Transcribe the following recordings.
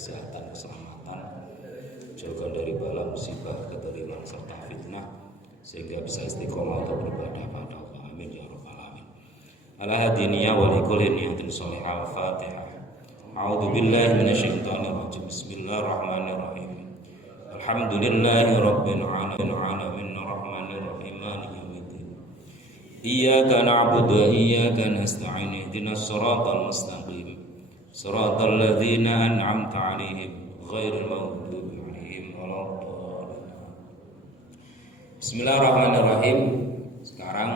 kesehatan, keselamatan, jauhkan dari bala musibah, kedoliman serta fitnah, sehingga bisa istiqomah untuk beribadah pada Allah. Amin ya rabbal alamin. Ala hadiniya wa likulli niyatin shalihah. Al-Fatihah. A'udzu billahi minasyaitonir rajim. Bismillahirrahmanirrahim. Alhamdulillahi rabbil alamin arrahmanir rahim maliki yaumiddin. Iyyaka na'budu wa iyyaka nasta'in. Ihdinas siratal mustaqim. Siratal ladzina an'amta 'alaihim ghairil maghdubi 'alaihim waladdallin. Bismillahirrahmanirrahim. Sekarang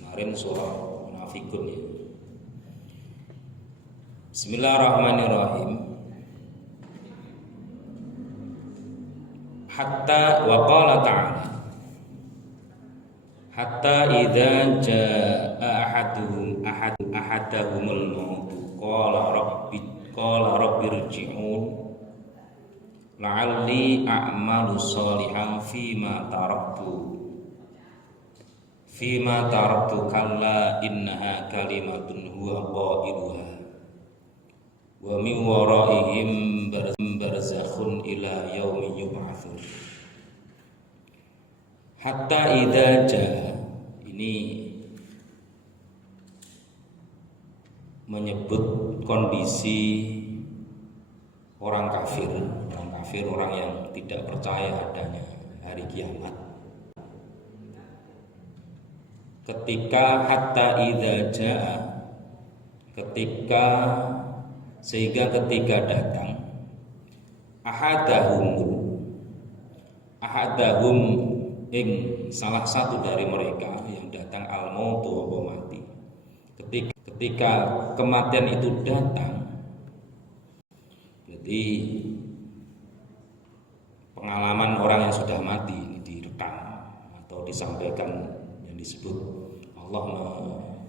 kemarin surah Munafikun ya. Bismillahirrahmanirrahim. Hatta wa qala ta'ala hatta idza jaa ahadahumul maut qala rabbirji'un la'alli a'malu shalihan fima taraktu kalla innaha kalimatun huwa qailuha wa min waraihim barzakhun ila yaumi yub'atsun. Hatta idza jaa, ini menyebut kondisi orang kafir, orang yang tidak percaya adanya hari kiamat. Ketika hatta idza jaa, sehingga ketika datang ahadahum ing salah satu dari mereka yang datang al-maut wa mati. Ketika kematian itu datang, berarti pengalaman orang yang sudah mati ini direkam atau disampaikan, yang disebut Allah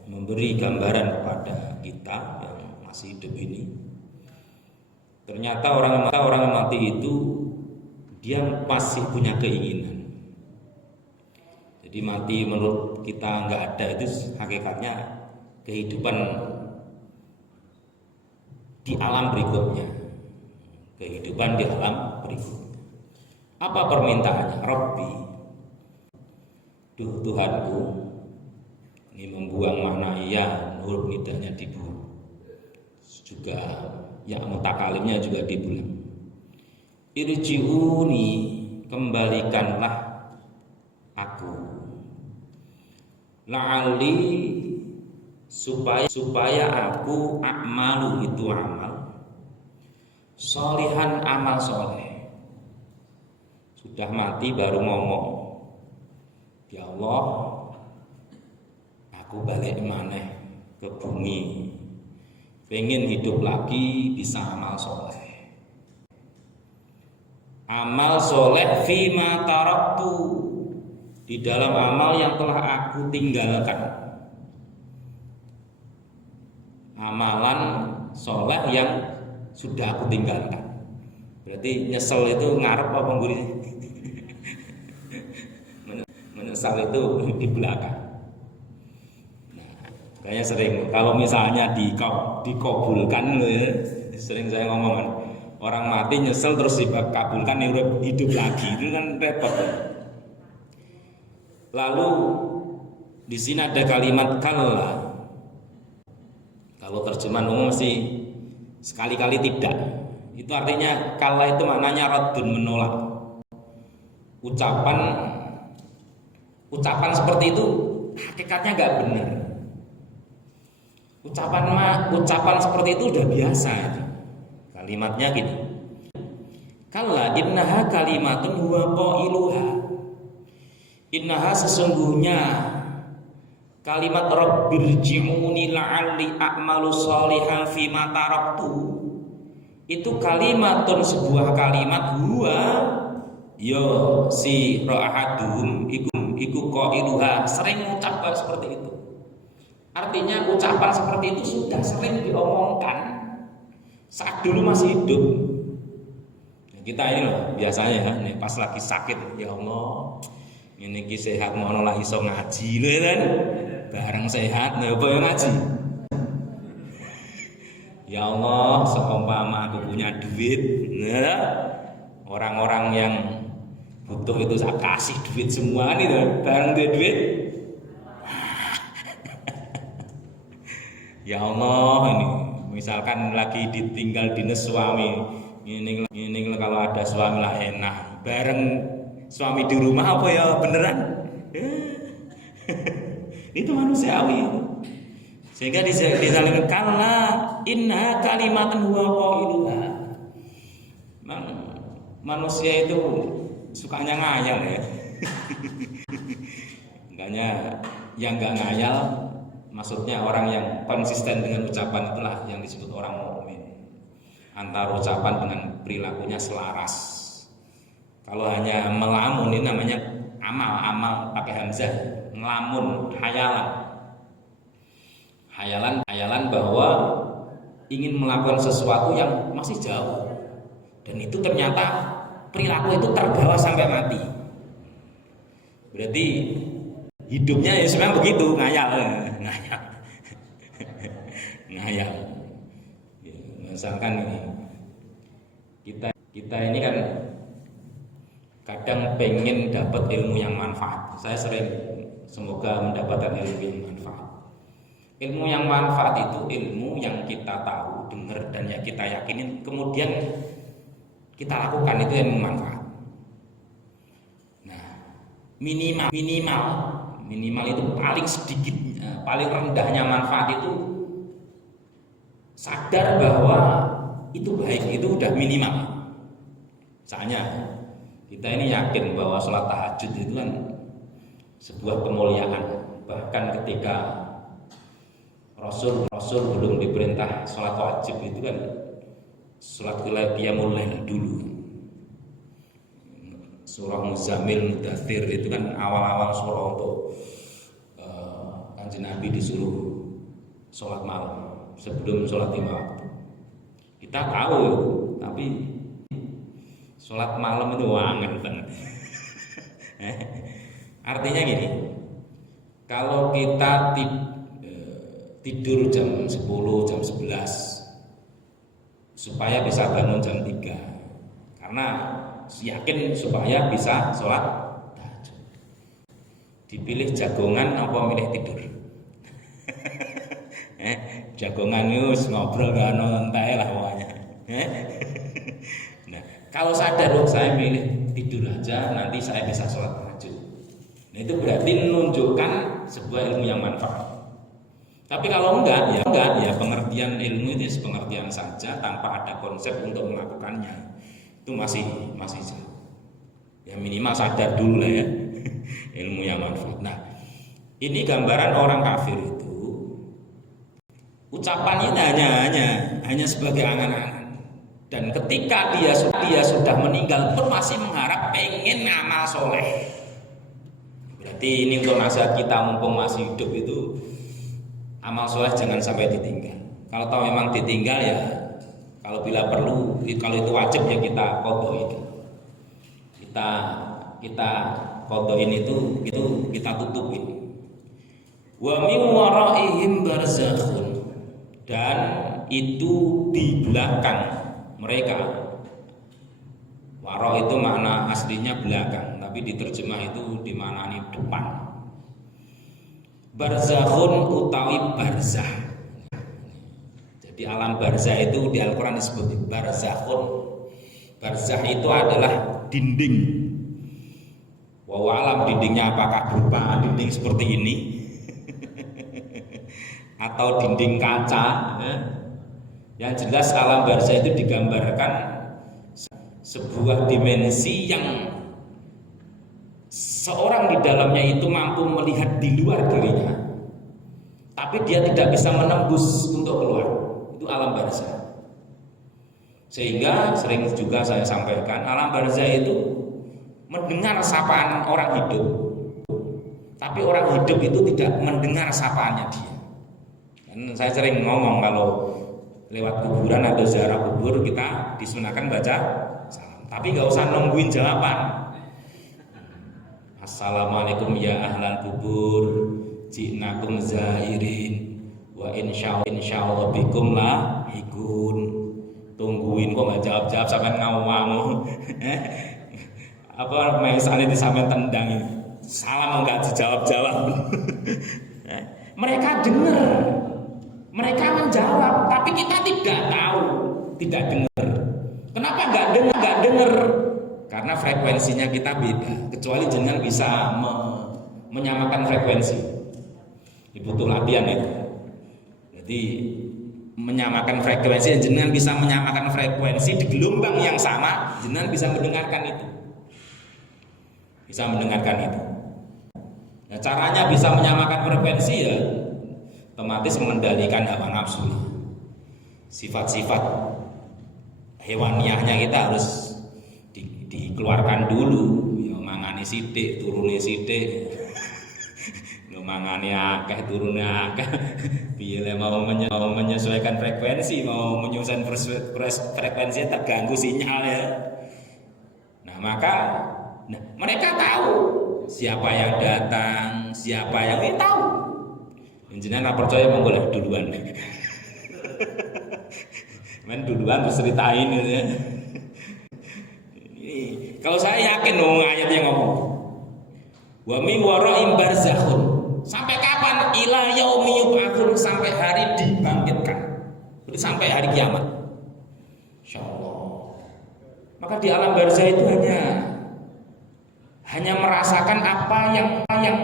memberi gambaran kepada kita yang masih hidup ini. Ternyata orang yang mati itu dia masih punya keinginan. Jadi mati menurut kita nggak ada, itu hakikatnya kehidupan di alam berikutnya. Kehidupan di alam berikutnya. Apa permintaannya? Rabbi, duh Tuhanku. Ini membuang makna ya, nur nidahnya dibuang. Juga ya mutakalimnya juga dibuang. Irji'uni, kembalikanlah aku. La'ali, supaya aku a'malu, itu amal sholihan, amal soleh. Sudah mati baru ngomong, ya Allah, aku balik maneh ke bumi, pengen hidup lagi, bisa amal soleh. Amal soleh fima taraktu, di dalam amal yang telah aku tinggalkan. Amalan soleh yang sudah aku tinggalkan. Berarti nyesel itu ngarep apa ngguri? Menyesal itu di belakang. Kayaknya sering, kalau misalnya dikabulkan, sering saya ngomong kan, orang mati nyesel terus dikabulkan hidup lagi, itu kan repot. Lalu di sini ada kalimat kalla. Kalau terjemahan umum sih sekali-kali tidak. Itu artinya kalla itu maknanya raddun, menolak. Ucapan seperti itu hakikatnya nggak benar. Ucapan seperti itu udah biasa itu. Kalimatnya gini. Kalla innaha kalimatun huwa qailuha. Innaha, sesungguhnya kalimat rabbirji'uni la'alli a'malu sholihan fima taraktu, itu kalimatun, sebuah kalimat, huwa yo si ra'ahadum iku qailuha, sering mengucapkan seperti itu. Artinya ucapan seperti itu sudah sering diomongkan saat dulu masih hidup. Kita ini loh biasanya nih pas lagi sakit, ya Allah, ini ki sehat mono lah iso ngaji lho kan. Bareng sehat lho apa ngaji. Ya Allah, seumpama aku punya duit, nah, orang-orang yang butuh itu saya kasih duit semua nih, bareng dia duit. Ya Allah, ini misalkan lagi ditinggal dinas suami, ini kalau ada suami lah enak, bareng suami di rumah apa ya beneran? Itu manusiawi. Sehingga disaling kala inna kalimatan huwa qailuha. Manusia itu sukanya ngayal ya. Enggaknya yang enggak ngayal, maksudnya orang yang konsisten dengan ucapan itulah yang disebut orang mukmin. Antara ucapan dengan perilakunya selaras. Kalau hanya melamun ini namanya amal pakai hamzah, ngelamun, hayalan bahwa ingin melakukan sesuatu yang masih jauh, dan itu ternyata perilaku itu terbawa sampai mati. Berarti hidupnya ya sebenarnya begitu, ngayal. Ya, misalkan ini kita ini kan kadang pengen dapat ilmu yang manfaat. Saya sering semoga mendapatkan ilmu yang manfaat. Ilmu yang manfaat itu ilmu yang kita tahu, dengar, dan yang kita yakinin, kemudian kita lakukan, itu ilmu manfaat. Nah, minimal itu paling sedikit, paling rendahnya manfaat itu sadar bahwa itu baik, itu udah minimal. Misalnya kita ini yakin bahwa sholat tahajud itu kan sebuah kemuliaan, bahkan ketika Rasul belum diperintah sholat wajib itu kan sholat qiyamul lail dulu. Surah Muzammil, Mudaththir itu kan awal-awal surah untuk Kanjeng Nabi disuruh sholat malam sebelum sholat 5 waktu. Kita tahu itu, tapi sholat malam itu wangen banget. Artinya gini, kalau kita tidur jam 10, jam 11 supaya bisa bangun jam 3, karena yakin supaya bisa sholat tahajud. Dipilih jagongan apa milih tidur? Jagongan itu ngobrol gak nontai lah pokoknya. Nah, kalau sadar saya milih tidur aja, nanti saya bisa sholat tahajud. Nah, itu berarti menunjukkan sebuah ilmu yang manfaat. Tapi kalau enggak ya pengertian ilmu itu pengertian saja tanpa ada konsep untuk melakukannya. Itu masih jauh. Ya minimal sadar dulu lah ya. Ilmu yang manfaat. Nah, ini gambaran orang kafir itu ucapannya hanya sebagai angan-angan. Dan ketika dia sudah meninggal pun masih mengharap pengen ngamal soleh. Berarti ini untuk nasihat kita mumpung masih hidup itu, amal soleh jangan sampai ditinggal. Kalau tahu memang ditinggal ya, kalau bila perlu, kalau itu wajib ya kita qadhain. Kita qadhain itu kita tutupin. Wa min waraihim barzakhun, dan itu di belakang mereka. Wara itu makna aslinya belakang, tapi diterjemah itu dimaknani depan. Barzakhun utawi barzah. Jadi alam barzah itu di Al-Quran disebut barzakhun. Barzah itu adalah dinding. Alam dindingnya apakah berupa dinding seperti ini atau dinding kaca? Yang jelas alam barzah itu digambarkan sebuah dimensi yang seorang di dalamnya itu mampu melihat di luar dirinya, tapi dia tidak bisa menembus untuk keluar. Itu alam barzah. Sehingga sering juga saya sampaikan, alam barzah itu mendengar sapaan orang hidup, tapi orang hidup itu tidak mendengar sapaannya dia. Dan saya sering ngomong kalau lewat kuburan atau ziarah kubur kita disunahkan baca salam, tapi nggak usah nungguin jawaban. Assalamualaikum ya ahlan kubur, ji'nakum zairin, Wa insyaallah bikum lah ikun. Tungguin kok nggak jawab-jawab sampai ngawang. Apa misalnya disampean tendang ini. Salam enggak dijawab-jawab. Mereka dengar. Mereka menjawab, tapi kita tidak tahu, tidak dengar. Kenapa enggak dengar? Karena frekuensinya kita beda. Kecuali jenengan bisa menyamakan frekuensi. Butuh latihan itu. Jadi menyamakan frekuensi, jenengan bisa menyamakan frekuensi di gelombang yang sama, jenengan bisa mendengarkan itu. Bisa mendengarkan itu. Nah, caranya bisa menyamakan frekuensi ya otomatis mengendalikan hawa nafsu. Sifat-sifat hewaniahnya kita harus dikeluarkan dulu. Ya mangane sithik, turune sithik. Mangane akeh turune akeh piye mau menyesuaikan frekuensi, mau menyusun frekuensi terganggu sinyal ya. Nah mereka tahu siapa yang datang, siapa yang tahu. Jenengan percaya monggo lah duluan. Men duluan terus ceritain gitu ya. Kalau saya yakin dong ayatnya ngomong wa min wara'im barzakhun. Sampai kapan? Ila yaumi yub'atsun, sampai hari dibangkitkan. Berarti sampai hari kiamat. Insyaallah. Maka di alam barzah itu hanya merasakan apa yang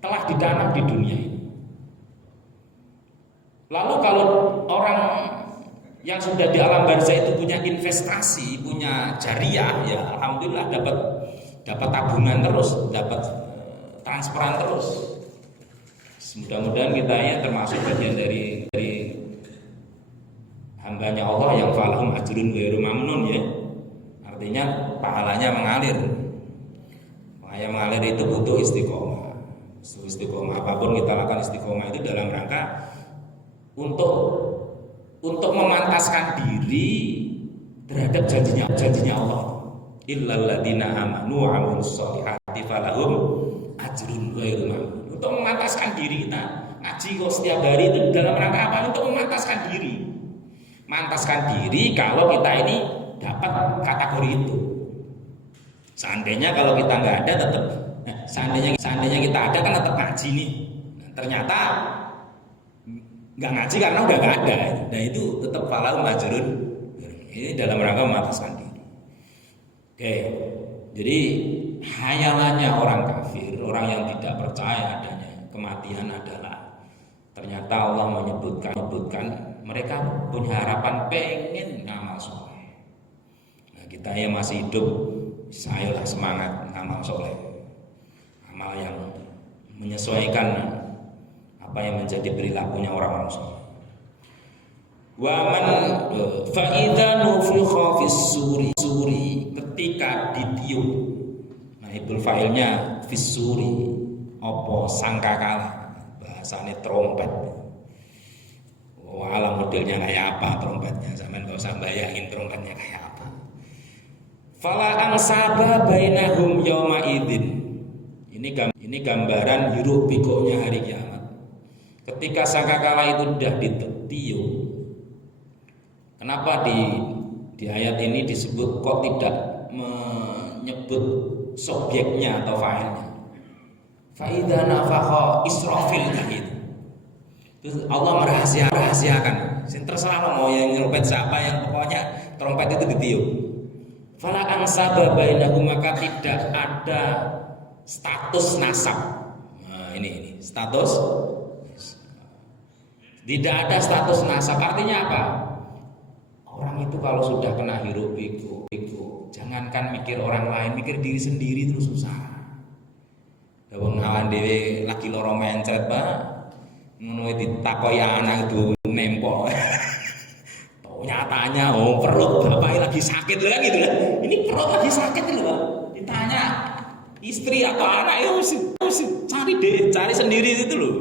telah ditanam di dunia ini. Lalu kalau orang yang sudah di alam barzah itu punya investasi, punya jariah, ya alhamdulillah dapat tabungan terus, dapat transferan terus. Mudah-mudahan kita ya termasuk bagian dari hambanya Allah yang falahum ajrun ghairu mamnun ya. Artinya pahalanya mengalir. Makanya mengalir itu butuh istiqomah. Istiqomah apapun kita lakukan, istiqomah itu dalam rangka untuk memantaskan diri terhadap janjinya Allah. Illal ladzina amanu wa amilus sholihati falahum ajrun ghairu mamnun. Untuk memantaskan diri kita ngaji kok setiap hari itu dalam rangka apa? Untuk memantaskan diri. Mantaskan diri kalau kita ini dapat kategori itu. Seandainya kalau kita nggak ada tetap, seandainya kita ada kan tetap ngaji nih. Nah, ternyata nggak ngaji karena udah nggak ada. Nah itu tetap falahum ajrun. Ini dalam rangka memantaskan diri. Oke, jadi hayalannya orang kafir, orang yang tidak percaya adanya kematian adalah ternyata Allah menyebutkan mereka punya harapan pengen ngamal soleh. Nah, kita yang masih hidup, ayolah semangat ngamal soleh, amal yang menyesuaikan apa yang menjadi perilakunya orang-orang soleh. Waman faida nufikha fis suri ketika ditiup. Nah, ibul fa'ilnya fis-suri opo sangkakala, bahasane trompet. Alam modelnya kayak apa trompetnya, sampean enggak usah bayangin trompetnya kayak apa. Fala ansaba bainahum yauma idzin. Ini gambaran hiruk pikuknya hari kiamat. Ketika sangkakala itu sudah ditiup. Kenapa di ayat ini disebut kok tidak menyebut subjeknya atau fa'ilnya? Fa'idha nafakha Israfil itu. Terus Allah merahasiakan. Terserah mau yang nyerumpet siapa, yang pokoknya trompet itu ditiup. Fala ansaba bainahum, maka tidak ada status nasab. Nah, ini status. Tidak ada status nasab. Artinya apa? Orang itu kalau sudah kena hiruk pikuk, jangankan mikir orang lain, mikir diri sendiri terus susah. Wong ngawan dhewe lagi lara mencret, Pak. Ngono ditakoki anak itu nempel. Tahu nyatanya perut bapaknya lagi sakit kan gitu lah. Ini perut lagi sakit loh, Pak. Ditanya istri atau anak ya mesti cari sendiri itu loh.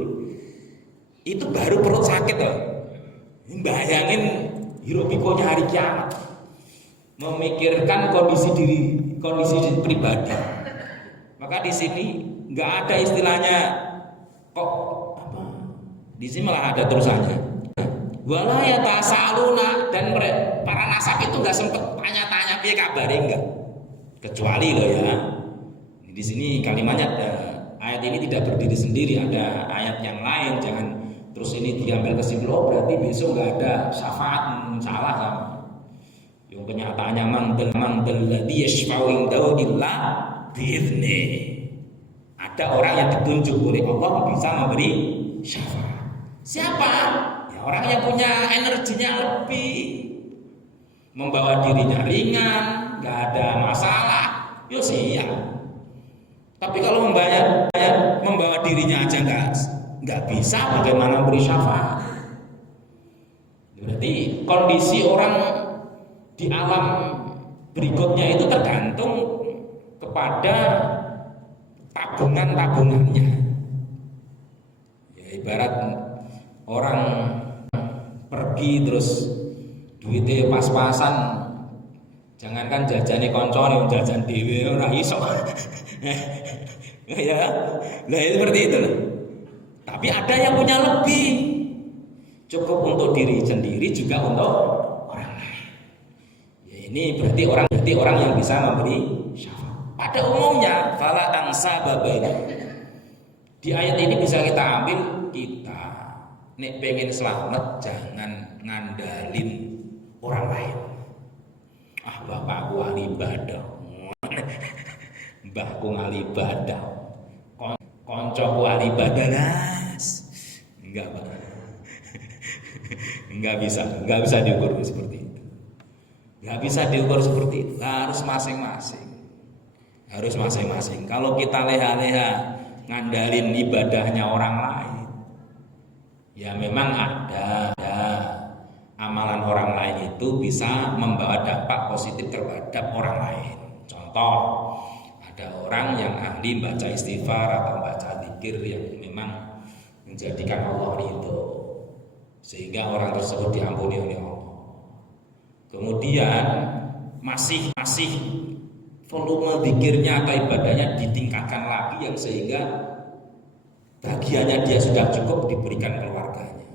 Itu baru perut sakit loh. Bayangin hiruk pikuknya hari kiamat. Memikirkan kondisi pribadi. Maka di sini nggak ada istilahnya kok apa Di sini malah ada terusannya. Wala yatasaluna, dan para nasab itu nggak sempet tanya-tanya piye kabare, enggak. Kecuali loh ya. Di sini kalimatnya ayat ini tidak berdiri sendiri, ada ayat yang lain. Jangan terus ini diambil kesimpulan berarti besok nggak ada syafaat, salah sama. Yang kenyataannya man ladzi yashfa'u indahu illa bi'idznih. Ada orang yang ditunjuk oleh Allah bisa memberi syafaat. Siapa? Ya orang yang punya energinya lebih, membawa dirinya ringan, nggak ada masalah, yo siap. Tapi kalau membawa dirinya aja nggak bisa, bagaimana beri syafaat? Berarti kondisi orang di alam berikutnya itu tergantung kepada tabungannya. Ya, ibarat orang pergi terus duitnya pas-pasan, jangankan jajane koncone, jajan dhewe ora iso. Ya, nah itu seperti itu. Tapi ada yang punya lebih, cukup untuk diri sendiri juga untuk orang lain. Ya, ini berarti orang yang bisa memberi syafaat. Pada umumnya, fala ansaba bainahum. Di ayat ini bisa kita ambil, kita nek pengen selamat jangan ngandalin orang lain. Ah, bapakku ahli ibadah, mbahku ahli ibadah, koncoku ahli ibadah, enggak Pak. Enggak bisa diukur seperti itu. Enggak bisa diukur seperti itu. Harus masing-masing. Kalau kita leha-leha ngandalin ibadahnya orang lain, ya memang ada amalan orang lain itu bisa membawa dampak positif terhadap orang lain. Contoh, ada orang yang ahli baca istighfar atau baca zikir yang memang menjadikan Allah ridho, sehingga orang tersebut diampuni oleh Allah. Kemudian masih volume zikirnya atau ibadahnya ditingkatkan lagi, yang sehingga bagiannya dia sudah cukup diberikan keluarganya,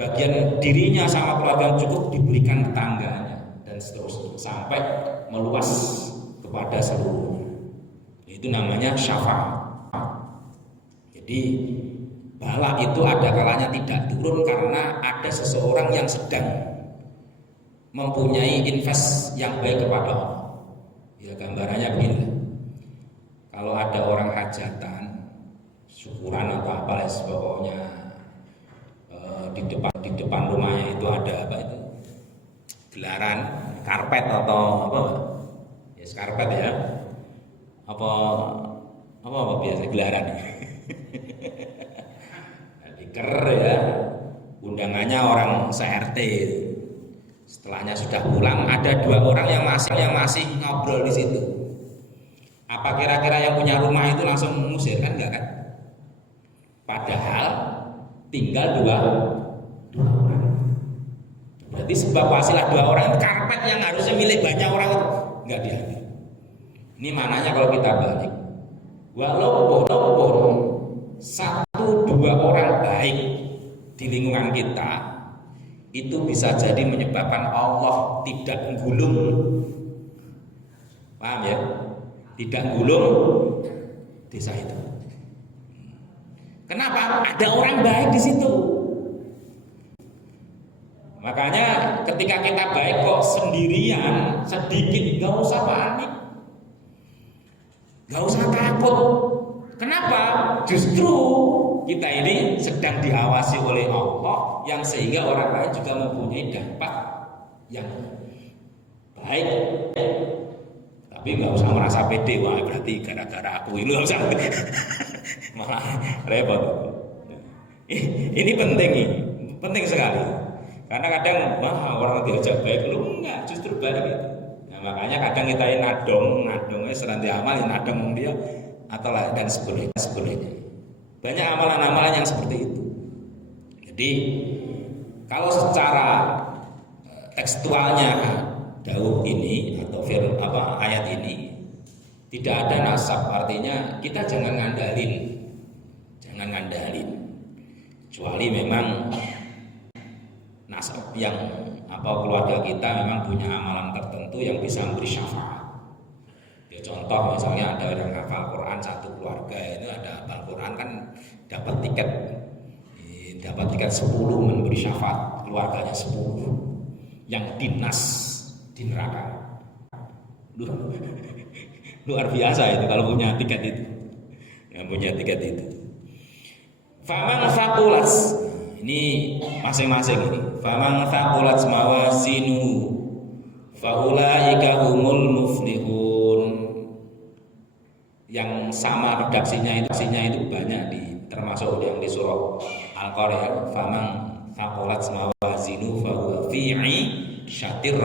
bagian dirinya sama keluarga cukup diberikan tetangganya, dan seterusnya sampai meluas kepada seluruhnya. Itu namanya syafaat. Jadi bala itu ada kalanya tidak turun karena ada seseorang yang sedang mempunyai invest yang baik kepada Allah. Ya gambarannya begini, kalau ada orang hajatan, syukuran atau apa pokoknya di depan rumahnya itu ada apa itu, gelaran karpet atau apa, ya karpet ya, apa biasa gelaran, diker ya, undangannya orang se-RT. Setelahnya sudah pulang, ada 2 orang yang masih ngobrol di situ. Apa kira-kira yang punya rumah itu langsung mengusir? Kan enggak kan? Padahal tinggal 2 orang. Berarti sebab wasilah 2 orang, karpet yang harusnya milik banyak orang itu enggak diambil. Ini mananya kalau kita balik, walaupun 1-2 orang baik di lingkungan kita, itu bisa jadi menyebabkan Allah tidak menggulung. Paham ya? Tidak menggulung desa itu. Kenapa? Ada orang baik di situ. Makanya ketika kita baik kok sendirian, sedikit, gak usah panik, gak usah takut. Kenapa? Justru kita ini sedang diawasi oleh Allah, yang sehingga orang lain juga mempunyai dampak yang baik. Tapi nggak usah merasa pede, wah berarti gara-gara aku ini, nggak usah. Malah repot. Ini penting sekali. Karena kadang orang diajak baik, lu enggak, justru balik itu. Nah, makanya kadang kita ini nadongnya seranti amal, nadong dia atau dan sebagainya. Banyak amalan-amalan yang seperti itu. Jadi kalau secara tekstualnya dauh ini atau ayat ini tidak ada nasab, artinya kita jangan ngandalin. kecuali memang nasab yang keluarga kita memang punya amalan tertentu yang bisa memberi syafaat. Ya contoh misalnya ada yang hafal Quran satu keluarga itu ada hafal Quran kan dapat tiket 10 memberi syafaat keluarganya 10 yang dinas di neraka. Luar biasa itu kalau punya tiket itu. Yang punya tiket itu. Faman faqulat, ini masing-masing ini. Faman faqulat mawazinu faulaika humul muflihun. Yang sama redaksinya itu banyak termasuk yang di surah Al-Qaryah. Faman faqulat mawazinu fahuwa fi'i syatir.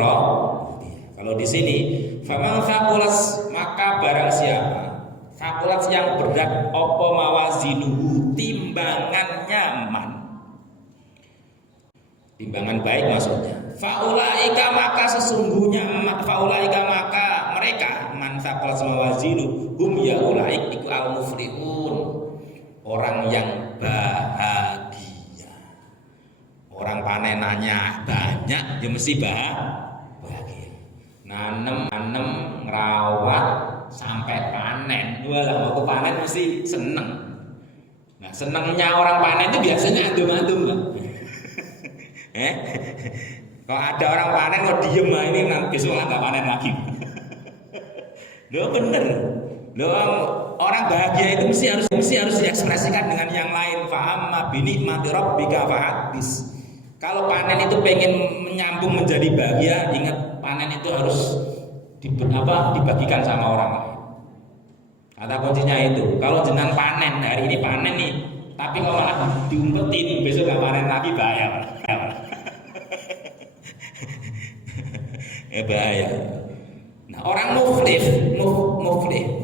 Kalau di sini faman faqulat maka barang siapa faqulat yang berat apa mawazinuhu timbangannya timbangan baik maksudnya. Faulaika maka sesungguhnya faulaika maka mereka man faqulat mawazinu hum ya ulaik iku al muflihun, orang yang bahagia. Orang panenannya banyak ya mesti bahagia. Nanem ngerawat sampai panen. Walah waktu panen mesti seneng. Nah senengnya orang panen itu biasanya adem-adem kan. Kalau ada orang panen kok diem ini nanti besok nggak panen lagi. Loh bener. Loh orang bahagia itu mesti harus diekspresikan dengan yang lain. Fa'amma binikmati rabbika fahadis. Kalau panen itu pengen menyambung menjadi bahagia, ingat panen itu harus dibagikan sama orang lain. Kata kuncinya itu. Kalau jenengan panen hari ini panen nih, tapi kalau malah diumpetin besok nggak panen lagi bahaya. Bahaya. Nah orang muflih,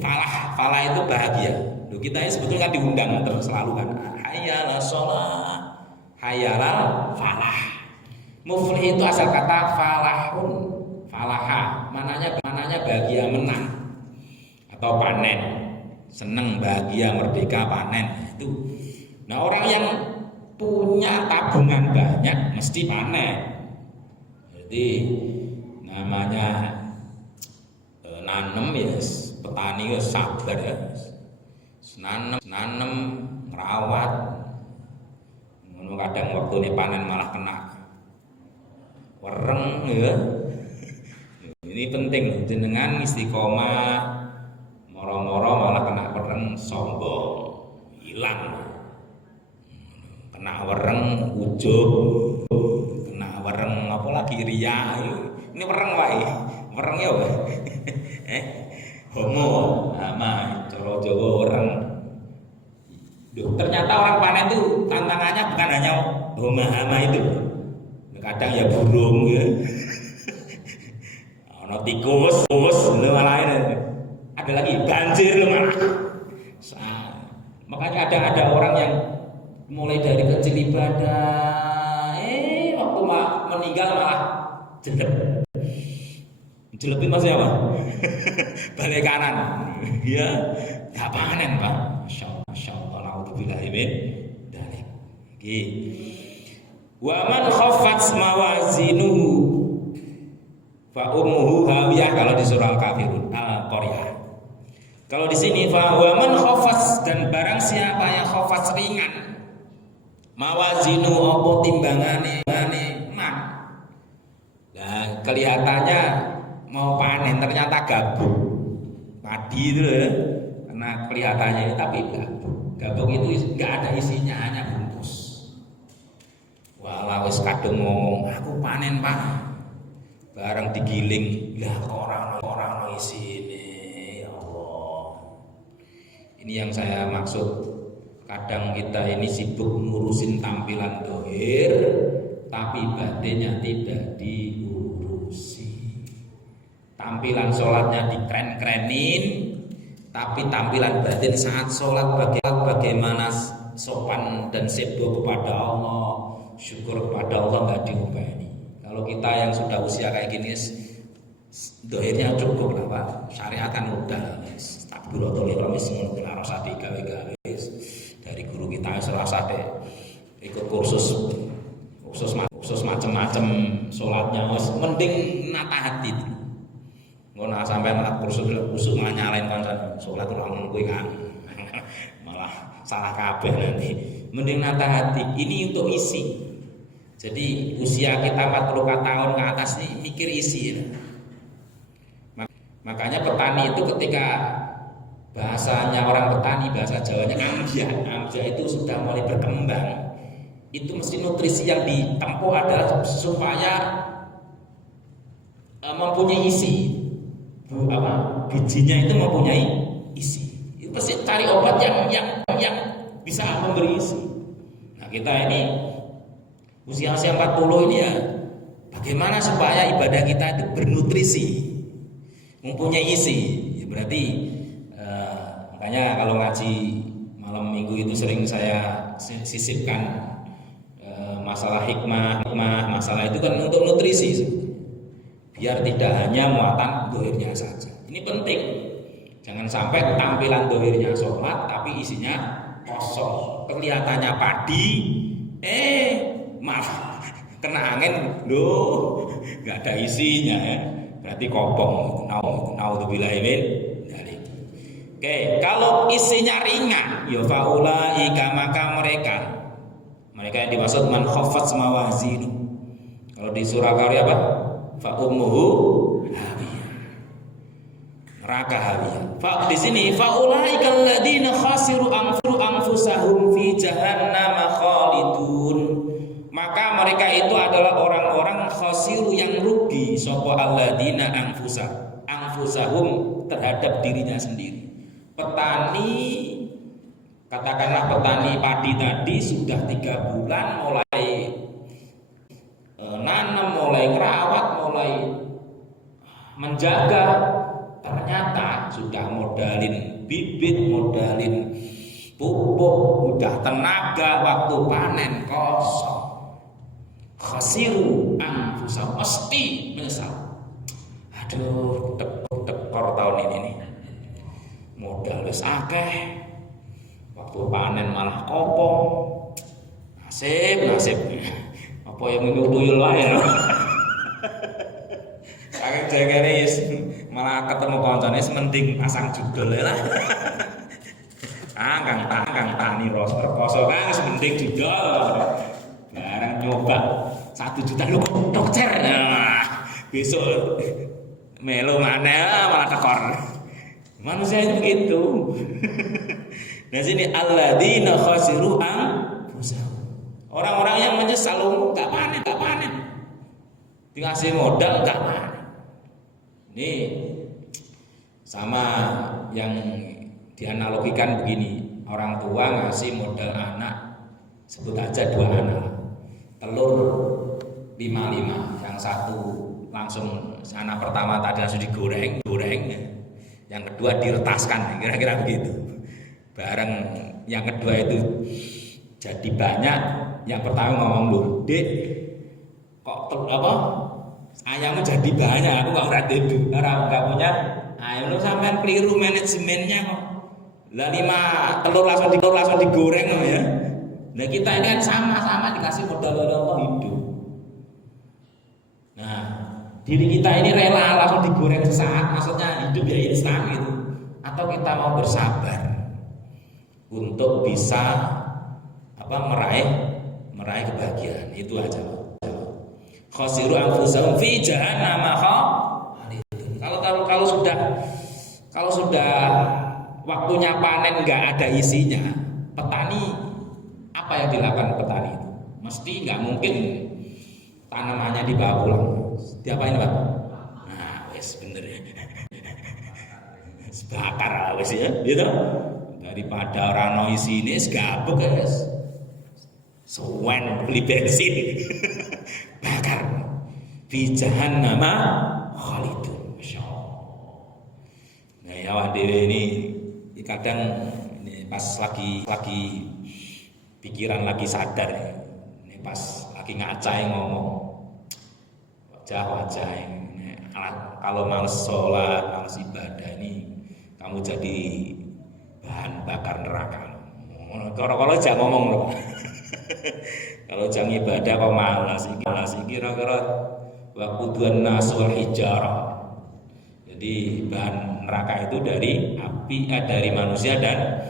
falah itu bahagia. Loh, kita ini sebetulnya kan diundang terus selalu kan. Hayyala sholat, hayyala falah. Muflih itu asal kata falahun, falaha, mananya bahagia menang atau panen, seneng bahagia merdeka panen itu. Nah orang yang punya tabungan banyak mesti panen. Jadi namanya nanem ya petani ya sabar ya. Nanem ngerawat. Kadang waktu ini panen malah kena wereng ya. Ini penting jenengan istiqomah, moro-moro malah kena wereng sombong, hilang. Kena wereng ujub, kena wereng apa lagi riya. Ini wereng wae. Wereng ya wae. Homo ama cara Jawa wereng. Duh, ternyata orang panen itu tantangannya bukan hanya hama itu. Kadang ya burung ya. Ono tikus, lho malah ada lagi banjir lho malah. Makanya ada orang yang mulai dari kecil ibadah, waktu meninggal malah jelek. Jelepin masih apa? Balik kanan. Ya, gak panen, Pak. Masya Allah, naudzubillahi min dzalik. Wa man khaffat mawazinuhu fa ummuhu hawiyah, kalau di surah Al-Kafirun Al-Qaryah. Kalau di sini fa wa man khaffat, dan barang siapa yang khafat ringan mawazinu apa timbangane man. Nah, kelihatannya mau panen ternyata gabung. Padi itu ya. Karena kelihatannya ini tapi gabung itu enggak ada isinya, hanya bungkus. Walau wis kadung ngomong, aku panen Pak. Barang digiling, lah orang isine ya Allah. Ini yang saya maksud. Kadang kita ini sibuk ngurusin tampilan dohir, tapi batinnya tidak diurusi. Tampilan sholatnya dikeren-kerenin, tapi tampilan batin saat sholat bagaimana sopan dan sebo kepada Allah, syukur kepada Allah nggak diupaini. Kalau kita yang sudah usia kayak gini, dohirnya cukup lah Pak, syariat kan udah. Takbiratul ihram wis ngono rasa digawe-gawe dari guru kita wis rasa deh. ikut kursus macam-macam sholatnya, mending nata hati. Ngono sampai malah kursus malah nyalain kancan sholat orang kuwi kan malah salah kabeh nanti. Mending nata hati. Ini untuk isi. Jadi usia kita 40 tahun ke atas nih mikir isi ya. Makanya petani itu ketika bahasanya orang petani, bahasa Jawanya amja itu sudah mulai berkembang. Itu mesti nutrisi yang ditempuh adalah supaya mempunyai isi. Bijinya itu mempunyai isi. Itu pasti cari obat yang bisa memberi isi. Nah, kita ini usia 40 ini ya, bagaimana supaya ibadah kita itu bernutrisi, mempunyai isi. Ya, berarti makanya kalau ngaji malam minggu itu sering saya sisipkan masalah hikmah, masalah itu kan untuk nutrisi, biar tidak hanya muatan dohirnya saja. Ini penting, jangan sampai tampilan dohirnya sholat tapi isinya kosong, kelihatannya padi, malah kena angin, loh, nggak ada isinya ya. Berarti kopong. Naudzubillahi min dzalik. Oke, kalau isinya ringan, ya faulaika, maka mereka yang dimaksud man khaffat mawazinu. Kalau di surah Al-Qariyah apa? Fa ummuhu hawiyah. Neraka hawiyah. Fa di sini faulaika alladziina khasiru anfusahum fi jahannam khalidun. Maka mereka itu adalah orang-orang khasiru yang rugi, sapa alladziina anfusahum terhadap dirinya sendiri. Petani, katakanlah petani padi tadi sudah 3 bulan mulai nanam, mulai ngerawat, mulai menjaga, ternyata sudah modalin bibit, modalin pupuk, udah tenaga, waktu panen kosong. Khasiru anfusahum, mesti menyesal. Aduh, tekor tahun ini nih. Modal wis akeh, waktu panen malah kopong. Nasib apa yang tuyul wae. Saking jagane malah ketemu koncone mending pasang judul lah. Kang tani rekoso kan mending judul. Barang nyoba 1 juta lu dokter. Nah, besok melo mana malah tekor. Manusia itu begitu. Nah sini alladzina khasiru anfusahum. Orang-orang yang menyesal, enggak panen. Dikasih modal enggak panen. Ini sama yang dianalogikan begini. Orang tua ngasih modal anak, sebut aja 2 anak. Telur 5, yang satu langsung anak pertama tadi langsung digoreng, yang kedua diretaskan, kira-kira begitu. Bareng yang kedua itu jadi banyak, yang pertama ngomong lu, Dek, kok ayammu jadi banyak, aku nggak punya ayam, lu sampean keliru manajemennya kok. Lah 5 telur langsung digoreng ya. Nah kita ini kan sama-sama dikasih modal oleh Allah hidup. Nah diri kita ini rela langsung digoreng sesaat, maksudnya hidup ya instan gitu. Atau kita mau bersabar untuk bisa meraih kebahagiaan, itu aja. Khasiru anfusahum fi jahannam khalidun. Kalau sudah waktunya panen nggak ada isinya, petani apa yang dilakukan petani itu? Mesti nggak mungkin tanamannya dibawa pulang. Diapain Pak? Nah, wes bener ya. Bakar wes ya, gitu. Daripada orang no isine gabuk guys. Suwen beli bensin. Bakar. Fi jahannam khalidun. Masyaallah. Nah, ya awak dhewe ini kadang ini pas lagi pikiran lagi sadar ya. Ini pas lagi ngacai ngomong. Wajah ini kalau males sholat, males ibadah ini kamu jadi bahan bakar neraka. Kalau jangan ngomong loh. Kalau jangan ibadah kok malas iki kira-kira waquduan nasul hijarah. Jadi bahan neraka itu dari api, dari manusia dan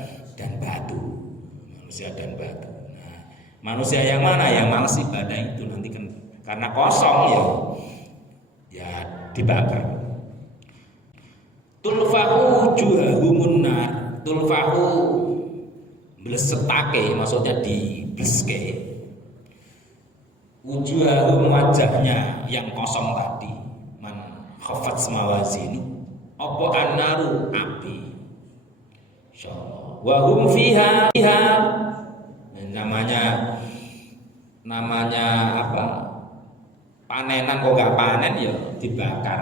batu. Manusia dan batu. Nah, manusia yang mana yang malas ibadah itu nanti kan karena kosong ya dibakar. Tulfahu juhahumun nar. Tulfahu blesetake maksudnya dibleske. Wujuhahum wajahnya yang kosong tadi man khafat mawazin apa annaru api insyaallah wa hum fiha namanya apa panenan kok gak panen ya dibakar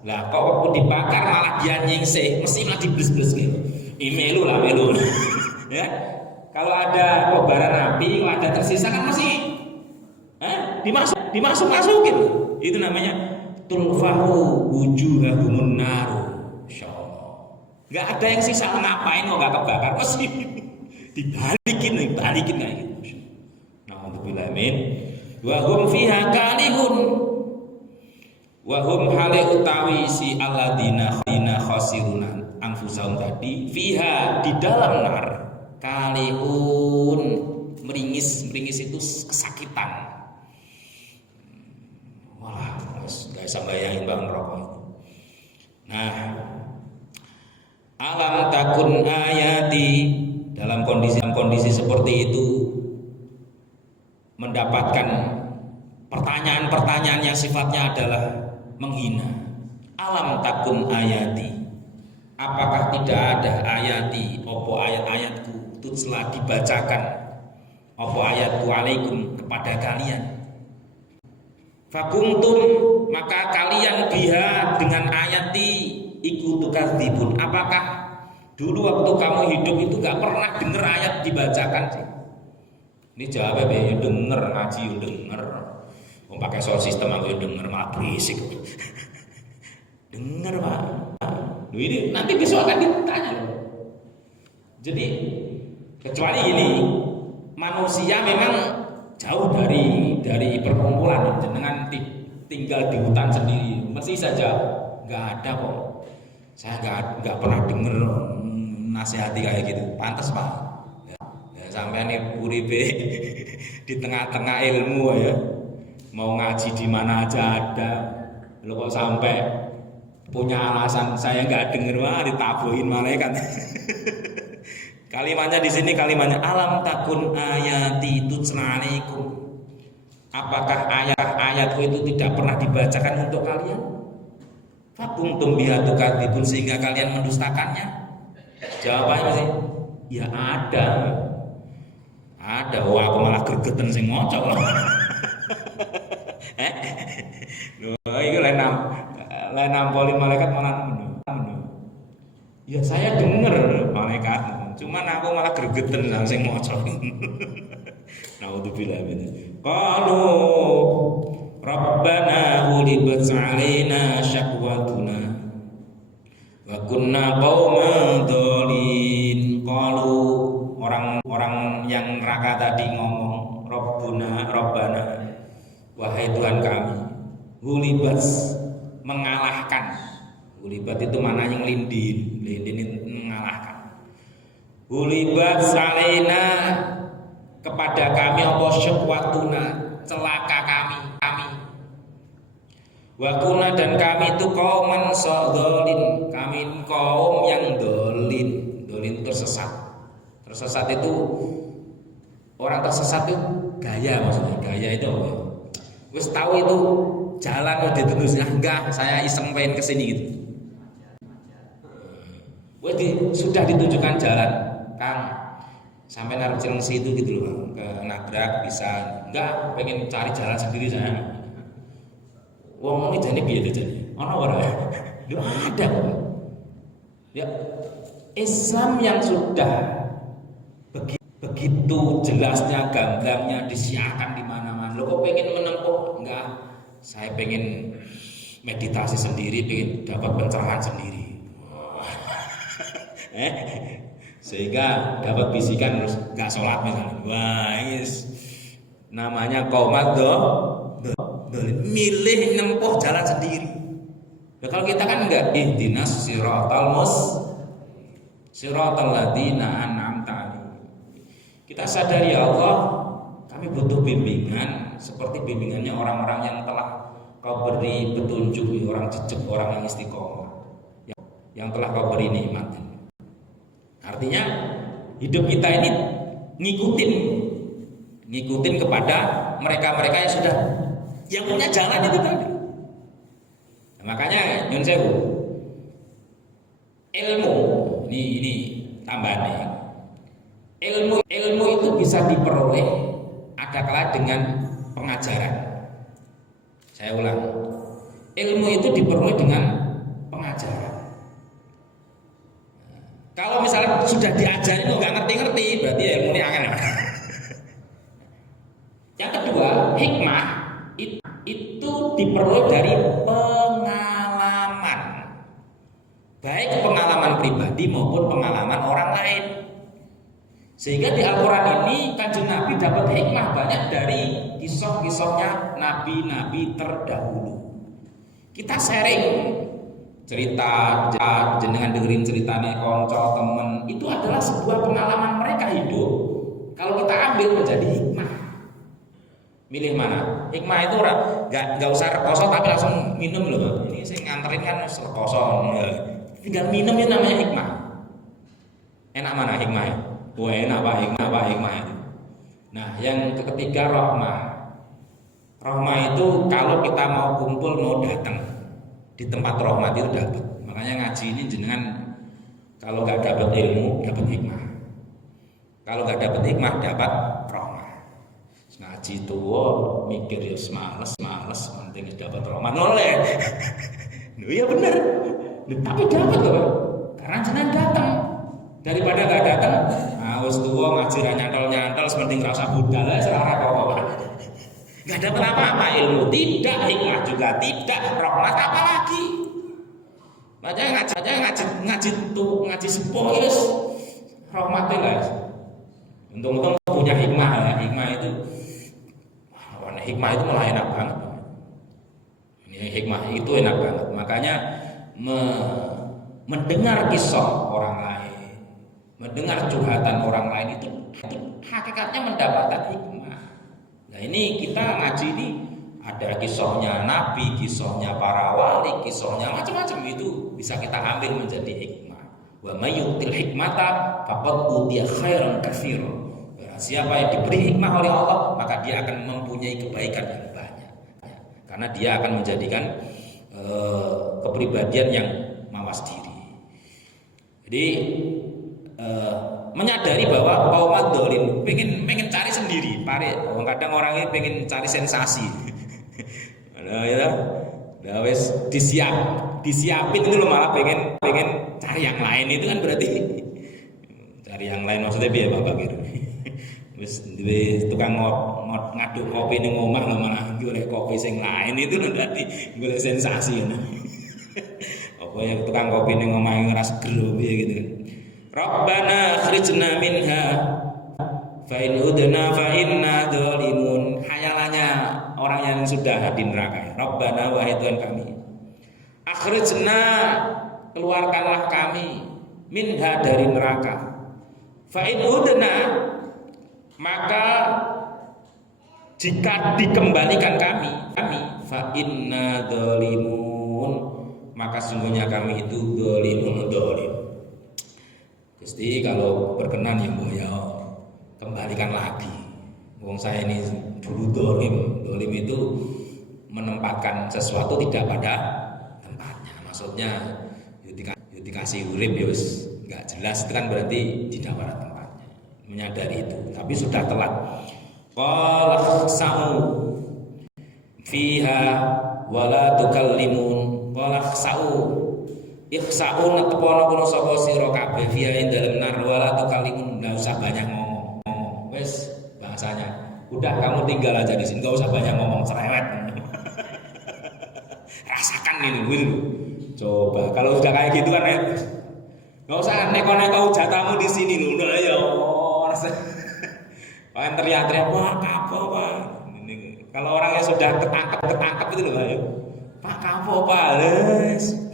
lah kok waktu dibakar malah dia nyingsih mesti malah dibles-bles gitu melu ya kalau ada kobaran api kalau ada tersisa kan masih dimasukin itu namanya tulfahu wujuhahumun naru insyaallah nggak ada yang sisa ngapain kok nggak kebakar pasti dibalikin kayak gitu na'udzubillah min wa hum fiha kalihun wa hum hale utawi si alladzina khasiruna anfusahum tadi fiha di dalam nar kalihun meringis itu kesakitan. Wah, gak bisa bayangin bang rokok. Nah, alam takun ayati dalam kondisi seperti itu mendapatkan pertanyaan-pertanyaan yang sifatnya adalah menghina. Alam takun ayati, apakah tidak ada ayati? Opo ayat-ayatku itu telah dibacakan. Opo ayatku alaikum kepada kalian. Fakuntum maka kalian biha dengan ayati ikutukadzibun. Apakah dulu waktu kamu hidup itu gak pernah dengar ayat dibacakan sih? Ini jawabnya ya denger ngaji denger. Mau pakai sound system aku denger malah berisik. Denger Pak. Ini nanti besok akan ditanya loh. Jadi kecuali ini manusia memang jauh dari perkumpulan jenengan tinggal di hutan sendiri mesti saja nggak ada kok saya nggak pernah denger nasihati kayak gitu pantas Pak ya sampai nih uripe di tengah-tengah ilmu ya mau ngaji di mana aja ada lo kok sampai punya alasan saya nggak denger wah ditabuhin malaikat. Kalimatnya di sini kalimatnya alam takun ayati tutsla'alaikum. Apakah ayat-ayatku itu tidak pernah dibacakan untuk kalian? Fakuntum biha tukadzibun sehingga kalian mendustakannya. Jawabannya sih, ya ada. Ada. Wah, aku malah gregetan sing maca. Loh, iki lain nampolin malaikat malah ya saya dengar malaikat. Cuman aku malah gregetan sing maca. Naudzubillah min. Qalu Rabbana ghulibat 'alaina syakwatuna wa kunna qauman dhalin. Qalu orang-orang yang neraka tadi ngomong Rabbana wahai Tuhan kami ghulibat mengalahkan. Ghulibat itu maknanya ngelindin itu mengalahkan. Hulibat salena kepada kami apa syakwatuna celaka kami wakuna dan kami itu kauman sodolin kami kaum yang dolin tersesat itu orang tersesat itu gaya maksudnya gaya itu apa wis tahu itu jalan udah terusnya enggak saya iseng pengen kesini gitu sudah ditunjukkan jalan Kang sampai naruh Cilengsi itu gitu loh ke nabrak bisa enggak pengen cari jalan sendiri saya wong ini jane piye jane ana ora yo ada ya Islam yang sudah begitu jelasnya gambarnya disiarkan di mana-mana lo kok pengen menempuh enggak saya pengen meditasi sendiri pengen dapat pencerahan sendiri sehingga dapat bisikan terus nggak sholat misalnya. Wah, ini namanya qaumat milih nempuh jalan sendiri. Nah, kalau kita kan enggak, ihdinas siratal ladzina an'amta 'alaihim. Kita sadari ya Allah, kami butuh bimbingan seperti bimbingannya orang-orang yang telah Kau beri petunjuk, orang jejak, orang yang istiqomah, yang telah Kau beri nikmat. Artinya hidup kita ini ngikutin kepada mereka-mereka yang sudah yang punya jalan itu tadi. Nah, makanya nyun sewu, ilmu ini tambahannya. Ilmu itu bisa diperoleh ada kala dengan pengajaran. Saya ulang, ilmu itu diperoleh dengan pengajaran. Kalau misalnya sudah diajari kok nggak ngerti-ngerti, berarti ilmunya angin. Yang kedua, hikmah itu diperoleh dari pengalaman, baik pengalaman pribadi maupun pengalaman orang lain. Sehingga di Al-Quran ini Kanjeng Nabi dapat hikmah banyak dari kisah-kisahnya nabi-nabi terdahulu. Kita sharing cerita, jenengan dengerin ceritanya konco temen, itu adalah sebuah pengalaman mereka hidup. Kalau kita ambil menjadi hikmah, milih mana? Hikmah itu nggak usah rekoso tapi langsung minum loh. Ini saya nganterin kan rekoso, tinggal minum itu namanya hikmah. Enak mana hikmah? Wah enak pak hikmah itu. Nah yang ketiga rahmah. Rahmah itu kalau kita mau kumpul mau datang di tempat rahmat itu dapat. Makanya ngaji ini jenengan kalau nggak dapat ilmu dapat hikmah. Kalau nggak dapat hikmah dapat rahmah. Ngaji itu mikir ya males penting dapat rahmah noleh. Iya benar. Tapi dapat loh. Karena jenengan datang daripada nggak datang. Wis tuwa ngaji ra nyantol-nyantol mending ra usah budal ae ora apa-apa. Enggak dapat apa-apa ilmu, tidak hikmah juga tidak, rahmat apa lagi. Ngaji sepuh wis rahmate lah. Untung-untung punya hikmah ya. Hikmah itu malah enak banget. Ini hikmah itu enak banget. Makanya mendengar kisah orang lain, mendengar curhatan orang lain itu hakikatnya mendapatkan hikmah. Nah ini kita ngaji ini ada kisahnya Nabi, kisahnya para wali, kisahnya macam-macam itu bisa kita ambil menjadi hikmah. Wa may yu'til hikmata faqad utiya khairan katsiran. Siapa yang diberi hikmah oleh Allah maka dia akan mempunyai kebaikan yang banyak. Karena dia akan menjadikan kepribadian yang mawas diri. Jadi menyadari bahwa kaum dolim pengen cari sendiri, kadang orang ini pengen cari sensasi. Ya, wes disiapin itu loh malah pengen cari yang lain itu kan berarti cari yang lain maksudnya biar bapak gitu. Wes tukang ngaduk kopi ning omah lho malah golek kopi sing lain itu lho berarti golek sensasi. Apa ya tukang kopi ning omah ngeras gero piye gitu. Rabbana akhrijna minha fa in udna fa inna dzalimun. Khayalannya orang yang sudah di neraka. Rabbana wahai Tuhan kami, akhrijna keluarkanlah kami minha dari neraka. Fa in udna maka jika dikembalikan kami fa inna dzalimun maka sungguhnya kami itu dzalimun dzalim. Gusti kalau berkenan ya Bu ya kembalikan lagi. Wong saya ini dulu dolim itu menempatkan sesuatu tidak pada tempatnya. Maksudnya dikasih urip ya wis enggak jelas itu kan berarti tidak pada tempatnya. Menyadari itu, tapi sudah telat. Qala sa'u fiha wala tukallimun. Qala sa'u ikhsa'un tepono kono sapa sira kabeh fiha ing dalem nar wala tukallimun, enggak usah banyak ngomong. Wis bahasanya, udah kamu tinggal aja di sini, enggak usah banyak ngomong cerewet. Rasakan ini gitu. Coba kalau sudah kayak gitu kan Enggak usah neko-neko jatamu di sini lho. Udah ya Allah. Pengen teriak-teriak, "Pak, kapok, Pak." Ini, kalau orangnya sudah ketangkep itu loh, ayo. "Pak, kapok, Pak."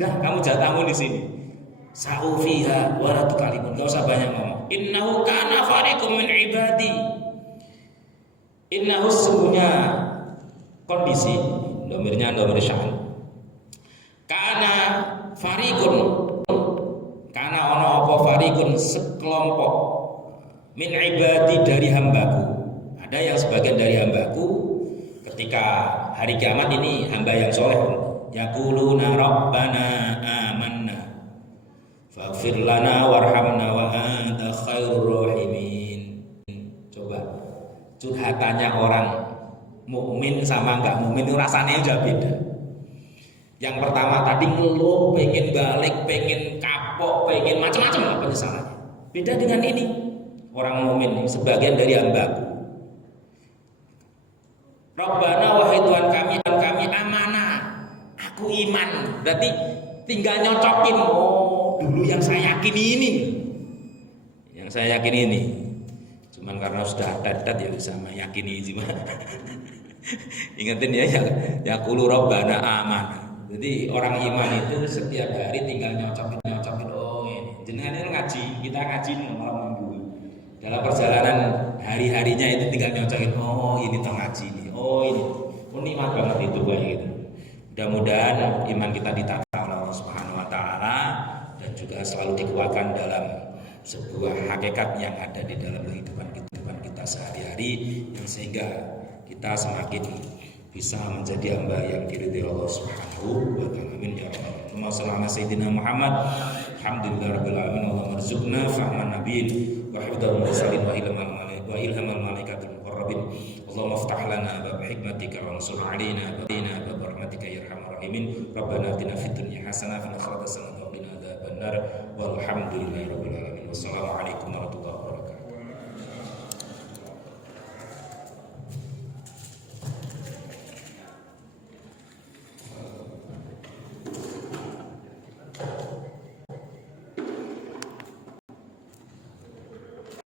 Dah, kamu jatamu di sini. Sa'ufiha wa la tukalimun. Enggak usah banyak ngomong. Innahu kana fariqum min ibadi. Innahu sesungguhnya kondisi domirnya domir sya'an. Kana fariqun, kana ono apa fariqun sekelompok min ibadi dari hambaku. Ada yang sebagian dari hambaku ketika hari kiamat ini hamba yang soleh, yaquluna rabbana amanna faghfir lana warhamna wa anta khairur rahimin. Coba curhatannya orang mukmin sama enggak mukmin itu rasanya udah beda. Yang pertama tadi ngeluh, pengen balik, pengen kapok, pengen macam-macam lah penyesalannya. Beda dengan ini. Orang mukmin sebagian dari hambaku. Rabbana wahai Tuhan kami amanah. Aku iman. Berarti tinggal nyocokin. Oh, dulu yang saya yakin ini. Yang saya yakin ini. Cuman karena sudah adat ya bisa meyakini cuma. Ingatin ya qulu rabbana amanah. Jadi orang iman itu setiap hari tinggal nyocokin oh ini. Jenengan itu ngaji, kita ngaji malam minggu. Dalam perjalanan hari-harinya itu tinggal nyocokin, oh ini toh ngaji nih, oh ini, nikmat banget itu kayak gitu. Mudah-mudahan iman kita ditata oleh Allah Subhanahu Wa Taala dan juga selalu dikuatkan dalam sebuah hakikat yang ada di dalam kehidupan kita sehari-hari, yang sehingga kita semakin bisa menjadi hamba yang diridhai Allah Subhanahu wa taala. Amin ya rabbal alamin. Sallallahu sayyidina Muhammad. Alhamdulillahirabbil alamin. Allahumma arzuqna fahman nabiyyin wa hifdzal mursalin wa ilhamal malaikatil muqarrabin. Allahumma iftah lana bab hikmatika wa ansur alaina bab rahmatika ya arhamar rahimin. Rabbana atina fid dunya hasanah wa fil akhirati hasanah wa qina adzabannar. Walhamdulillahirabbil alamin. Wassalamu alaikum warahmatullahi wabarakatuh.